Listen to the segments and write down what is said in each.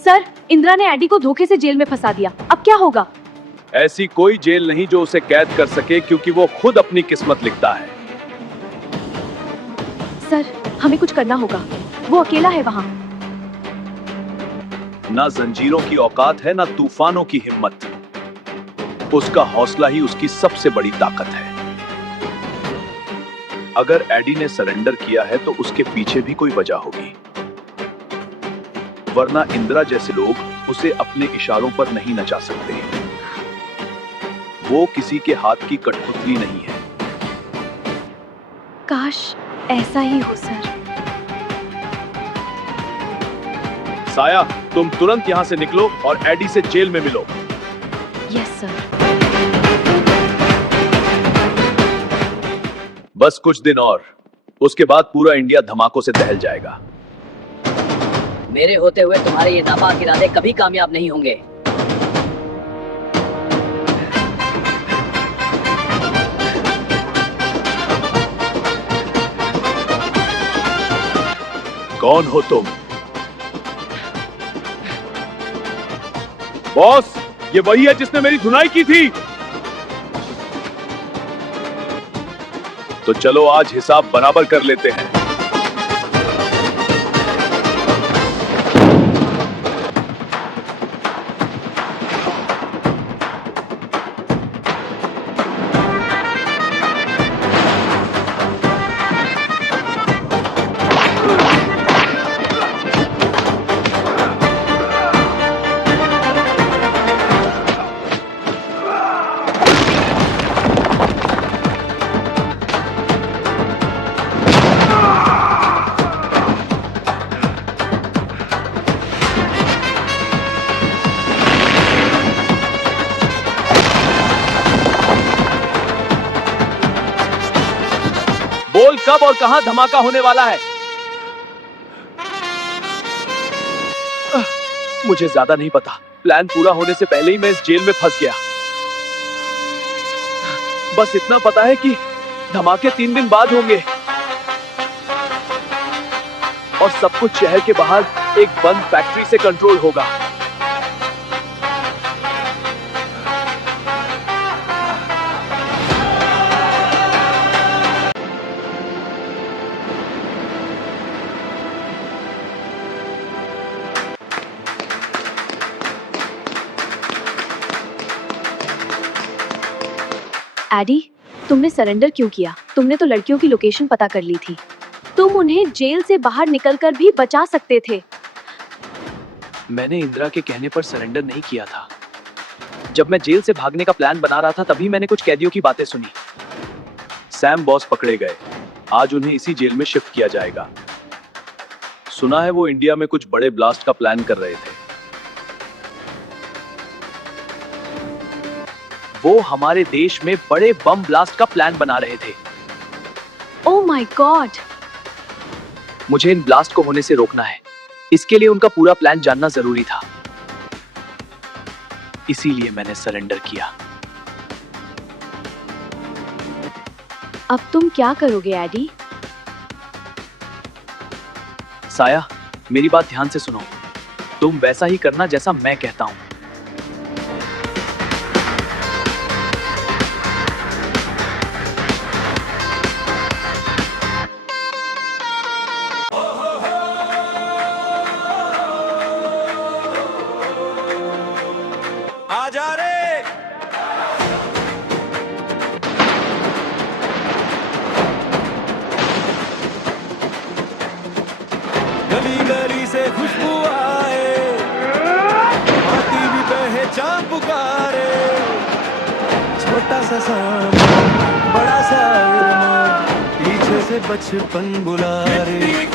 Sir, Indira ने AD को धोखे से जेल में फंसा दिया। अब क्या होगा? ऐसी कोई जेल नहीं जो उसे कैद कर सके, क्योंकि वो खुद अपनी किस्मत लिखता है। सर, हमें कुछ करना होगा। वो अकेला है वहाँ। ना जंजीरों की औकात है, ना तूफानों की हिम्मत। उसका हौसला ही उसकी सबसे बड़ी ताकत है। अगर एडी ने सरेंडर किया है तो उसके पीछे भी कोई वजह होगी, वरना इंदिरा जैसे लोग उसे अपने इशारों पर नहीं नचा सकते। वो किसी के हाथ की कठपुतली नहीं है। काश ऐसा ही हो सर। साया, तुम तुरंत यहाँ से निकलो और एडी से जेल में मिलो। Yes sir. बस कुछ दिन और, उसके बाद पूरा इंडिया धमाकों से दहल जाएगा। मेरे होते हुए तुम्हारे ये नापाक इरादे कभी कामयाब नहीं होंगे। कौन हो तुम? बॉस, ये वही है जिसने मेरी धुनाई की थी। तो चलो आज हिसाब बराबर कर लेते हैं। बोल, कब और कहां धमाका होने वाला है? मुझे ज्यादा नहीं पता। प्लान पूरा होने से पहले ही मैं इस जेल में फंस गया। बस इतना पता है कि धमाके 3 दिन बाद होंगे और सब कुछ शहर के बाहर एक बंद फैक्ट्री से कंट्रोल होगा। एडी, तुमने सरेंडर क्यों किया? तुमने तो लड़कियों की लोकेशन पता कर ली थी। तुम उन्हें जेल से बाहर निकलकर भी बचा सकते थे। मैंने इंदिरा के कहने पर सरेंडर नहीं किया था। जब मैं जेल से भागने का प्लान बना रहा था तभी मैंने कुछ कैदियों की बातें सुनी। सैम बॉस पकड़े गए। आज उन्हें इसी जेल में शिफ्ट किया जाएगा। सुना है वो इंडिया में कुछ बड़े ब्लास्ट का प्लान कर रहे थे। वो हमारे देश में बड़े बम ब्लास्ट का प्लान बना रहे थे। Oh my God! मुझे इन ब्लास्ट को होने से रोकना है। इसके लिए उनका पूरा प्लान जानना जरूरी था। इसीलिए मैंने सरेंडर किया। अब तुम क्या करोगे एडी? साया, मेरी बात ध्यान से सुनो। तुम वैसा ही करना जैसा मैं कहता हूं। आजा रे। गली गली से खुशबू आए, आती भी पहचान पुकारे। छोटा सा सामान, बड़ा सा अरमान, पीछे से बचपन बुला रे।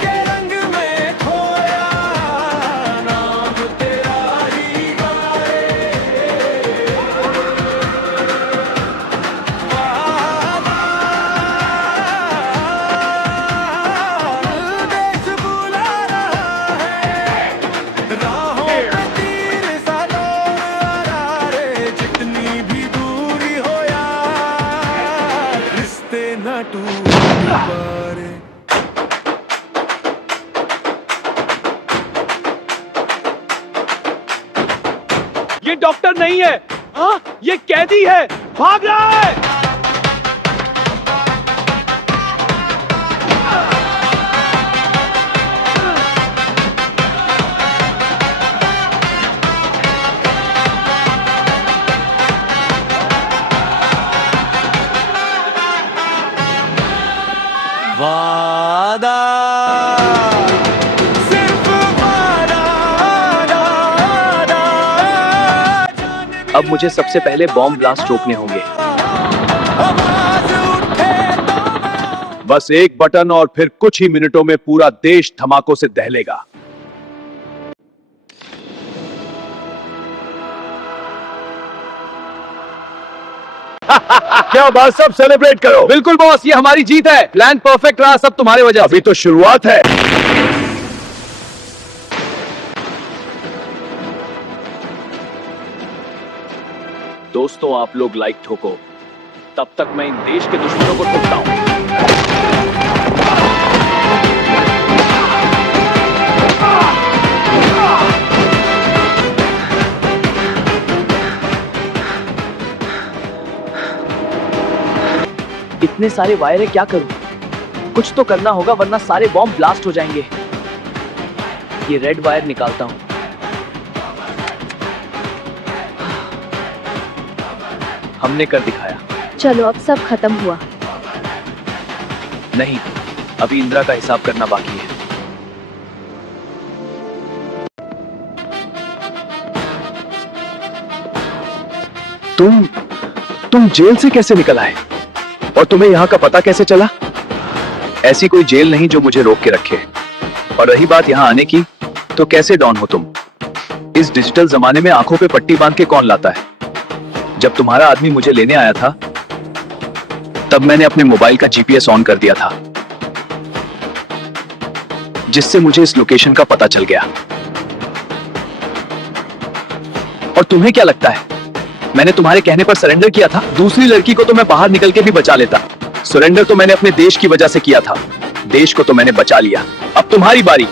ये डॉक्टर नहीं है, हाँ ये कैदी है, भाग रहा है। वादा सिर्फ वादा, अब मुझे सबसे पहले बॉम्ब ब्लास्ट रोकने होंगे। आवाज उठे तो बस एक बटन और फिर कुछ ही मिनटों में पूरा देश धमाकों से दहलेगा। क्या बात, सब सेलिब्रेट करो। बिल्कुल बॉस, ये हमारी जीत है। प्लान परफेक्ट रहा, सब तुम्हारे वजह से। अभी तो शुरुआत है। दोस्तों आप लोग लाइक ठोको, तब तक मैं इन देश के दुश्मनों को ठोकता हूं। इतने सारे वायर है, क्या करूं? कुछ तो करना होगा वरना सारे बॉम्ब ब्लास्ट हो जाएंगे। ये रेड वायर निकालता हूं। हमने कर दिखाया। चलो अब सब खत्म हुआ। नहीं, अभी इंदिरा का हिसाब करना बाकी है। तुम जेल से कैसे निकल आए? और तुम्हें यहाँ का पता कैसे चला? ऐसी कोई जेल नहीं जो मुझे रोक के रखे। और रही बात यहाँ आने की, तो कैसे डॉन हो तुम? इस डिजिटल जमाने में आंखों पे पट्टी बांध के कौन लाता है? जब तुम्हारा आदमी मुझे लेने आया था, तब मैंने अपने मोबाइल का जीपीएस ऑन कर दिया था, जिससे मुझे इस लोकेशन का पता चल गया। और तुम्हें क्या लगता है, मैंने तुम्हारे कहने पर सरेंडर किया था? दूसरी लड़की को तो मैं बाहर निकल के भी बचा लेता। सरेंडर तो मैंने अपने देश की वजह से किया था। देश को तो मैंने बचा लिया। अब तुम्हारी बारी।